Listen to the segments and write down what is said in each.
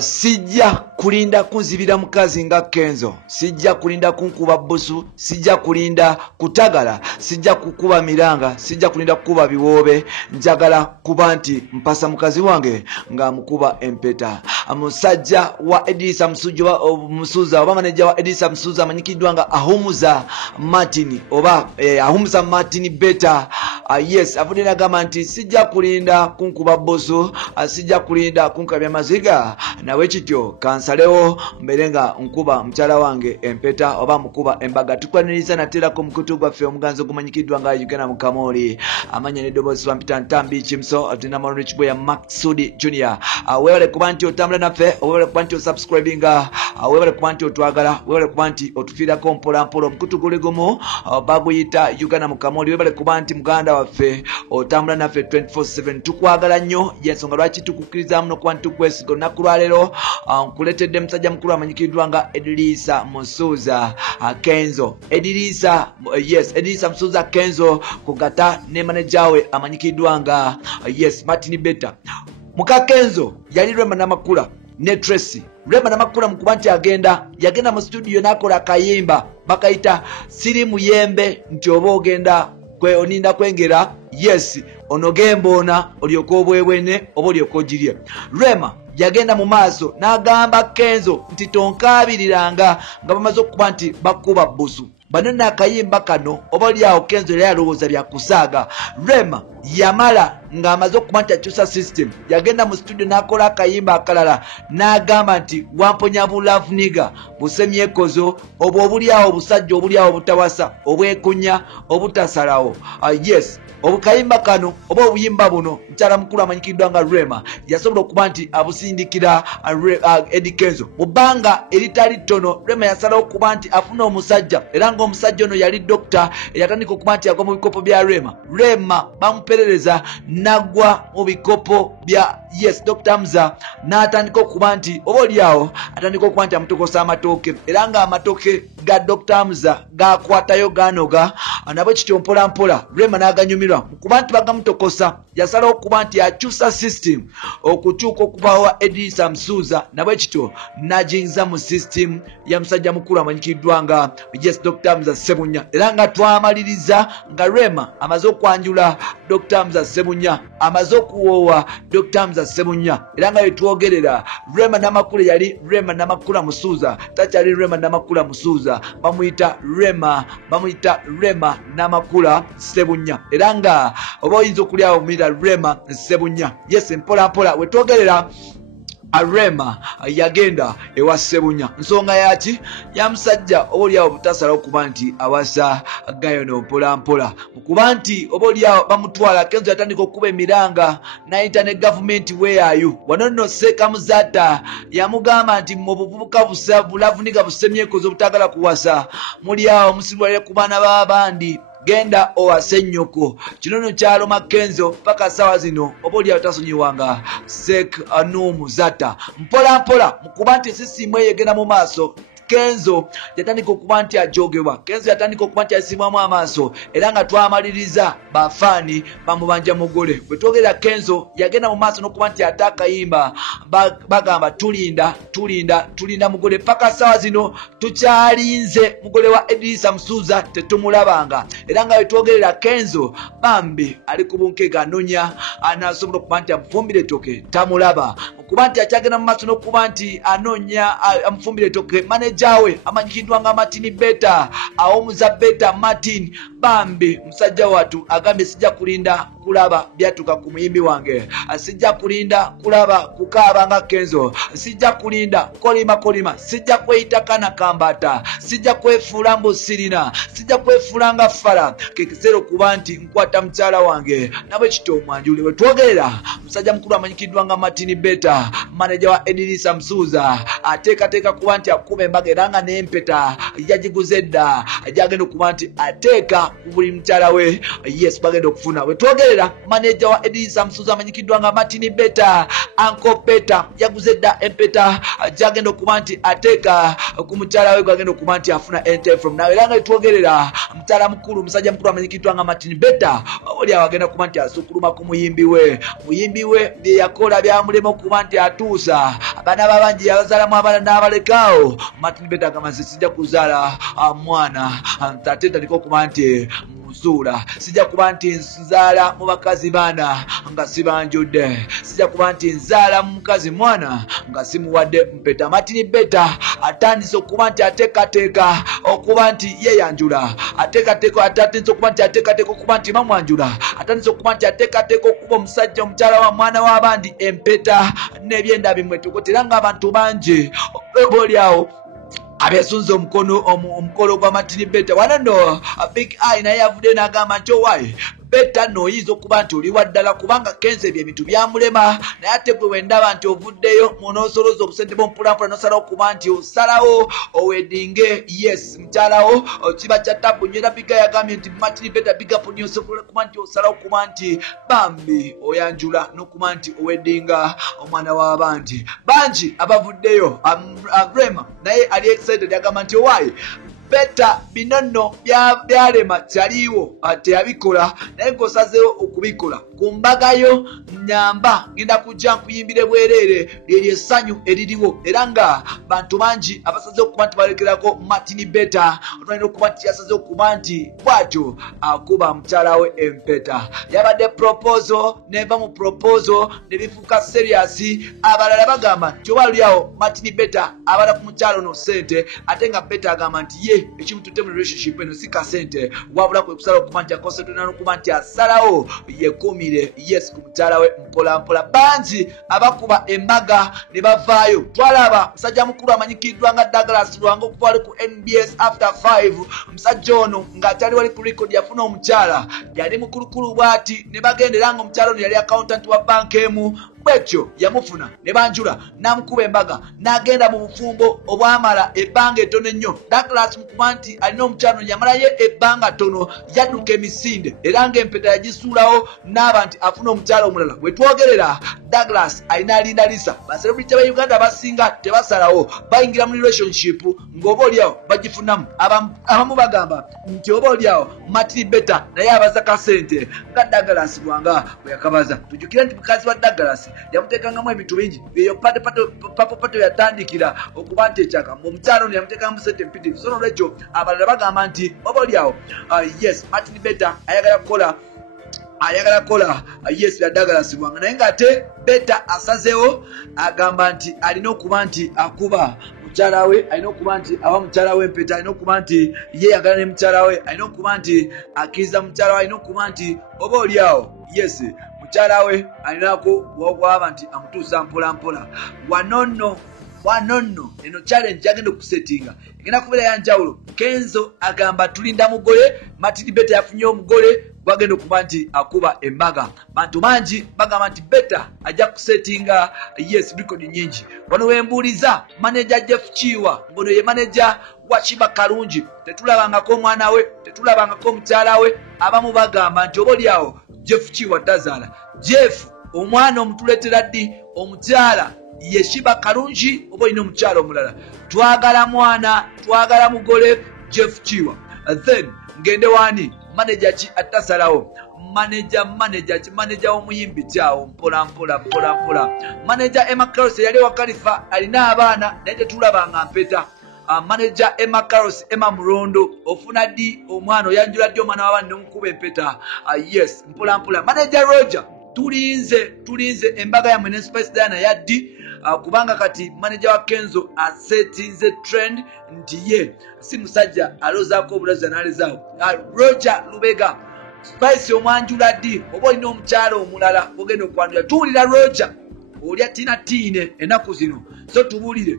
Sijja kulinda kunzibira mukazi nga Kenzo, sijja kulinda kunkuba busu, sijja kulinda kutagala, sijja kukuba miranga, sijja kulinda kukuba biwobe. Njagala kuba nti mpasa mukazi wange nga mukuba empeta. Musajja wa Edisa Musuza oba manager wa Edisa Musuza amanyikiddwa nga Ahumuza Martin oba Ahumuza Martin Beta. Yes, avudde agamba nti sijja kulinda kunkuba busu, sijja kulinda kunkabya maziga. Nawe kityo kansalewo mberenga nkuba mchala wange empeta oba mukuba embaga. Tukwaniriza naterako mukutu gwaffe omuganzo gumanyikiddwa nga Uganda Mukamoli amanya ne dobozi wampita Ntambi Chimso atina Marono Chiboya Maxudi Junior. Wewale kuba nti otambula naffe, wewale kuba nti osubscribinga, wewale kuba nti otwagala, wewale kuba nti otufiirako mpola mpola omukutu guli gumu baguyita Uganda Mukamoli. Wewale kuba nti muganda waffe otambula naffe 24/7. Tukwagala nnyo yensonga lwaki tukukkirizamu n'okuba nti tukwesiga olunaku lwa leero. Kuletedde musajja mukulu amanyikiddwa nga Edisa Musuza Kenzo. Edisa Musuza Kenzo kugata ne manager we amanyikiddwa nga Martin Beta. Muka Kenzo yali Rema Namakula ne Tracy. Rema Namakula mukuba nti yagenda mu studio nakola kayimba bakayita siri muyembe nti oba ogenda oninda kwengera onogembona olyoka obwebwene oba olyoka ogirye. Rema yagenda mu maaso n'agamba Kenzo nti tonkabiriranga nga bamaze okuba nti bakuba busu. Bano nakayimba kano oba lyawo Kenzo yali alowooza bya kusaaga. Rema yamala ng'amaze okuba nti akyusa system yagenda mu studio n'akola akayimba akalala n'agamba nti wamponya bulavuniga busemyekozo obwo obulyawo obusajja obulyawo obutawasa obwekunya obutasalawo. Obukayimba kano oba obuyimba buno mukyala mukulu amanyikiddwa nga Rema yasobola okuba nti abusindikira Eddie Kenzo. Mu bbanga eritali ttono Rema yasalawo okuba nti afuna omusajja era ng'omusajja ono yali dokita eyatandika okuba nti agwa mu bikopo bya Rema bamuperereza nagwa mu bikopo bya Dr. Hamza n'atandika okuba nti oba olyawo atandika okuba nti amutokosa amatooke era nga amatooke ga Dr. Hamza gakwatayo ganoga nabwe kityo mpola mpola Rema n'aganyumirwa kuba nti bagamutokosa. Yasalawo okuba nti akyusa system okukyuka okubawa Edisa Musuza nabwe kityo n'ajinza mu system ya musajja mukulu amanyikiddwa nga Dr. Hamza Sebunya era nga twamaliriza nga Rema amaze okwanjula Dr. Hamza Sebunya, amaze okuwoowa Dr. Hamza Sebunya era nga yetwogerera Rema Namakula yali Rema Namakula Musuza takyali Rema Namakula Musuza bamuyita Rema Namakula Sebunya era nga oba oyinza okulyawo mira Rema Sebunya. Mpola mpola wetwogerera Rema yagenda ewa Sebunya nsonga yaki ya musajja oba olyawo butasalawo okuba nti awasa gayono mpola mpola kuba nti oba olyawo bamutwala Kenzo yatandika okuba emiranga n'ayita ne gavumenti weeyayo wano nno Sekamuzata yamugamba nti mu buvubuka busa bulavuniga busemyekozo obutagala kuwasa mulyawo musibwalire ku baana b'abandi genda owase nnyoko. Kino nno kyaloma Kenzo paka sawa zino oba olyawo tasonyiwanga Sekamuzata. Mpola mpola mukuba nti sisimu eyegenda mu maaso Kenzo yatandika okuba nti ajogebwa. Kenzo yatandika okuba nti asimwamu amaaso era nga twamaliriza bafaani bamubanja mugole. Bwe twogera Kenzo yagenda mu maaso n'okuba nti ate akayimba bagamba tulinda mugole paka sawa zino tukyalinze mugole wa Edisa Musuza tetumulabanga era nga wetwogerera Kenzo bambi ali ku bunkega anonya anasobola okuba nti amufumbire toke tamulaba kuba nti akyagenda mu maaso n'okuba nti anonya amufumbire toke. Manager we amanyikiddwa nga Martin Beta Ahumuza Beta Martin bambi musajja watu agambye sijja kulinda kulaba byatuka ku muyimbi wange, sijja kulinda kulaba kukaaba nga Kenzo, sijja kulinda kolima, sijja kweyita kana kambata, sijja kwefuula mbu sirina, sijja kwefuula nga fala kekisero kuba nti nkwata mukyala wange nabwe kito mwanjule. We twogerera musajja mukulu amanyikiddwa nga Martin Beta manager wa Edisa Musuza ateekateeka kuba nti akuba embaga era nga n'empeta yagiguze dda ajagenda okuba nti ateeka ku buli mukyala we bagenda okufuna. We twogerera manager wa Edisa Musuza amanyikiddwa nga Martin Beta Uncle Beta yaguze dda empeta ajagenda okuba nti ateeka ku mukyala we gwagenda okuba nti afuna ente from nawe era nga twogerera mukyala mukulu musajja mukulu amanyikiddwa nga Martin Beta oli agenda kuba nti asukuluma ku muyimbi we bye yakola byamulema okuba nti atuusa bana babanji abazaalamu abalala n'abalekaawo Martin Betta agamba nze sijja kuzaala mwana ate tandika okuba nti muzuula sijja kuba nti nzaala mu bakazi baana nga sibanjudde sijja kuba nti nzaala mu mukazi mwana nga simuwadde mpeta. Martin Betta atandise okuba nti ateekateeka okuba nti yeyanjula atandise okuba nti ateekateeka okuba nti mamwanjula atandise okuba nti ateekateeka okuba omusajja omukyala wa mwana w'abandi empeta n'ebyenda bimwetukuta era ng'abantu bangi boolyawo abesunze omukolo gwa Martin Betta. Wano nno Big Eye naye yavudde n'agamba nti owaayi Betta n'oyinza okuba nti oli waddala kubanga Kenzo ebyo ebintu byamulema naye ate gwe wendaba nti ovuddeyo munoosoloza obusente bw'omupulampula nosalawo okuba nti osalawo owedinge yes mukyalawo kiba kya tabu nnyo era Big Eye yagambye nti Martin Betta big up nnyo osobola okuba nti osalawo okuba nti bambi oyanjula n'okuba nti owedinga omwana w'abandi bangi abavuddeyo. Rema naye ali excited yagamba nti owaayi Betta binono byalema kyaliwo teyabikola naye ng'osazeewo okubikola ku mbagayo nyamba ngenda kujja nkuyimbire bwereere lyeryo essanyu eririwo era nga bantu bangi abasazeewo okuba nti balekerako Martin Betta olwalina okuba nti yasazeewo okuba nti bw'atyo akuba mukyala we empeta. Yabadde proposal neva mu proposal ne bifuuka serious abalala bagamba nti oba luliawo Martin Betta abala ku mukyalo no ssente ate nga Betta agamba nti ye ekimututte mu relationship eno si kasente wabula kwe kusala okuba nti akonsentrate n'okuba nti asalawo yekumire yes ku mukyala we mpola mpola. Bangi abakuba embaga ne bavaayo twalaba musajja mukulu amanyikiddwa nga Douglas Lwanga okuva wali ku NBS After 5 omusajja ono ng'akyali wali ku record yafuna omukyala yali mukulukulu bw'ati ne bagendera nga omukyala ono yali accountant wa banka emu bwekyo yamufuna ne banjula n'amukuba embaga n'agenda mu bufumbo obwamala ebbanga ettono ennyo. Douglas mukuba nti alina omukyalo yamalayo ebbanga ttono yadduka emisinde era ng'empeta yagisuulawo n'aba nti afuna omukyalo omulala. Bwe twogerera Douglas alina alinda lisa baselebrity ba Uganda basinga tebasalawo bayingira mu relationship ng'oba oliawo bagifunamu. Abamu bagamba nti oba oliawo Martin Betta naye abaza kasente nga Douglas Lwanga bwe yakabaza. Tujjukire nti mukazi wa Douglas yamuteekangamu ebintu bingi eyo pato yatandikira okuba nti ekyaka omukyalo ono yamuteekangamu sente mpitirivu. So nolwekyo abalala bagamba nti oba oliawo yes Martin Betta ayagala kola yes ya Douglas Lwanga naye ng'ate Betta asazeewo agamba nti alina okuba nti akuba mukyala we alina okuba nti awa mukyala we empeta alina okuba nti yeeyagala ne mukyala we alina okuba nti akkiriza mukyala we alina okuba nti oba oliawo yes mukyala we alinako waba nti amutuusa mpola mpola. Wano eno challenge yagenda okusettinga egenda kubeera yanjawulo. Kenzo agamba tulinda mugole Martin Betta yafunye omugole gwagenda okuba nti akuba embaga. Bantu bangi bagamba nti Betta ajja kusettinga yes record nyingi. Wano wembuuliza manager Jeff Chiwa ngono ye manager wa Chiba Kalungi tetulabangako omwana we tetulabangako omukyala we. Abamu bagamba nti oba oliawo Jeff Chiwa tazaala. Jeff omwana omutuletera ddi omukyala ye Chiba Kalungi oba olina omukyala omulala. Twagala mwana twagala mugole Jeff Chiwa. Then ngende wani manager ki atasalawo manager omuyimbi kyawo mpola manager Emma Carlos yali wa Khalifa alina abaana naye tetulabanga mpeta. Manager Emma Carlos Emma Murondo ofuna ddi omwana oyanjula ddi omwana w'abaana n'omukuba empeta. Yes mpola manager Roger tulinze embaga ya mwene Spice Diana yaddi kubanga kati manager wa Kenzo asetinze trend nti ye si musajja alozaako obulaza n'alezaawo. Roger Lubega Spice omwanjula ddi oba olina omukyala omulala ogenda okwanjula. Tuwulira Roger olya Tina Tine ennaku zino so tubuulire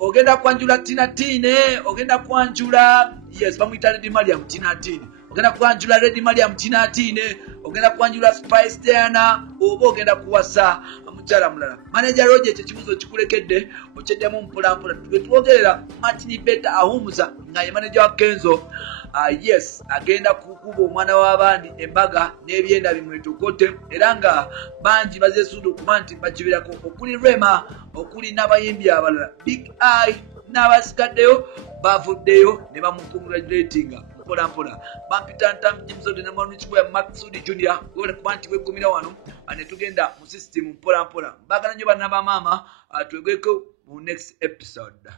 ogenda kwanjula Tina Tine ogenda kwanjula yes bamuyita Lady Mariam Tina Tine ogenda kwanjula Lady Mariam Tina Tine ogenda kwanjula Spice Diana oba ogenda kuwasa omukyala mulala. Manager Roger ekyo kibuzo kikulekedde okyeddemu mpola twetwogerera Martin Betta ahumuza nga ye manager wa Kenzo. Yes agenda kukuba omwana w'abandi embaga n'ebyenda bimwetokote era nga bangi bazeesuuda okuba nti bakibirako okuli Rema okuli n'abayimbi abalala. Big Eye n'abasigaddeyo bavuddeyo ne bamukongratulatinga mpola. Bampita Ntambi James Ode na Manu Chibuya Max Sudi Junior kuba nti weggumira wano ne tugenda mu system mpola mpola. Mbagala nnyo banna ba maama, twegweko mu next episode.